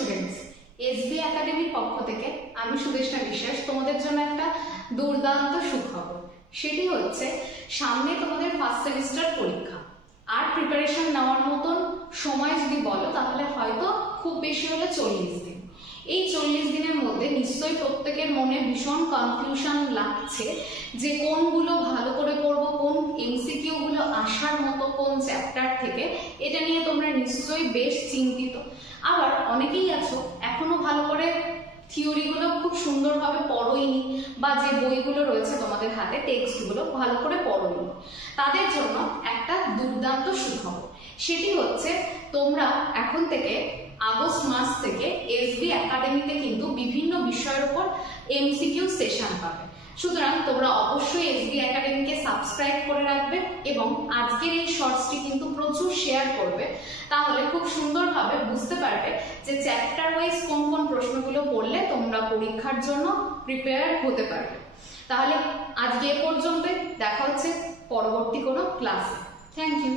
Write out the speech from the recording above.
Students, SB একাডেমির পক্ষ থেকে আমি সুদেষ্ণা বিশ্বাস তোমাদের জন্য একটা দুর্দান্ত সুখবর। সেটি হচ্ছে সামনে তোমাদের ফার্স্ট সেমিস্টার পরীক্ষা। আর প্রিপারেশন নেওয়ার মতন সময় যদি বলো তাহলে হয়তো খুব বেশি হলে 40 দিন। এই 40 দিনের মধ্যে নিশ্চয়ই প্রত্যেকের মনে ভীষণ কনফিউশন লাগছে যে কোনগুলো ভালো করে করব, কোন এমসিকিউ গুলো আসার মতো কোন চ্যাপ্টার থেকে, এটা নিয়ে তোমরা নিশ্চয়ই বেশ চিন্তিত। আবার অনেকেই আছো এখনো ভালো করে থিওরিগুলো খুব সুন্দরভাবে পড়োইনি, বা যে বইগুলো রয়েছে তোমাদের হাতে টেক্সটগুলো ভালো করে পড়োইনি। তাদের জন্য একটা দুর্দান্ত সুখবর, সেটি হচ্ছে তোমরা এখন থেকে আগস্ট মাস থেকে এসবি একাডেমিতে কিন্তু বিভিন্ন বিষয়ের উপর এমসিকিউ সেশন পাবে। সুতরাং তোমরা অবশ্যই এসবি একাডেমিকে সাবস্ক্রাইব করে রাখবে এবং আজকের এই শর্টসটি কিন্তু প্রচুর শেয়ার করবে, তাহলে খুব সুন্দরভাবে বুঝতে পারবে যে চ্যাপ্টার ওয়াইজ কোন কোন প্রশ্নগুলো পড়লে তোমরা পরীক্ষার জন্য প্রিপেয়ার হতে পারবে। তাহলে আজকে এ পর্যন্ত, দেখা হচ্ছে পরবর্তী কোনো ক্লাসে। Thank you.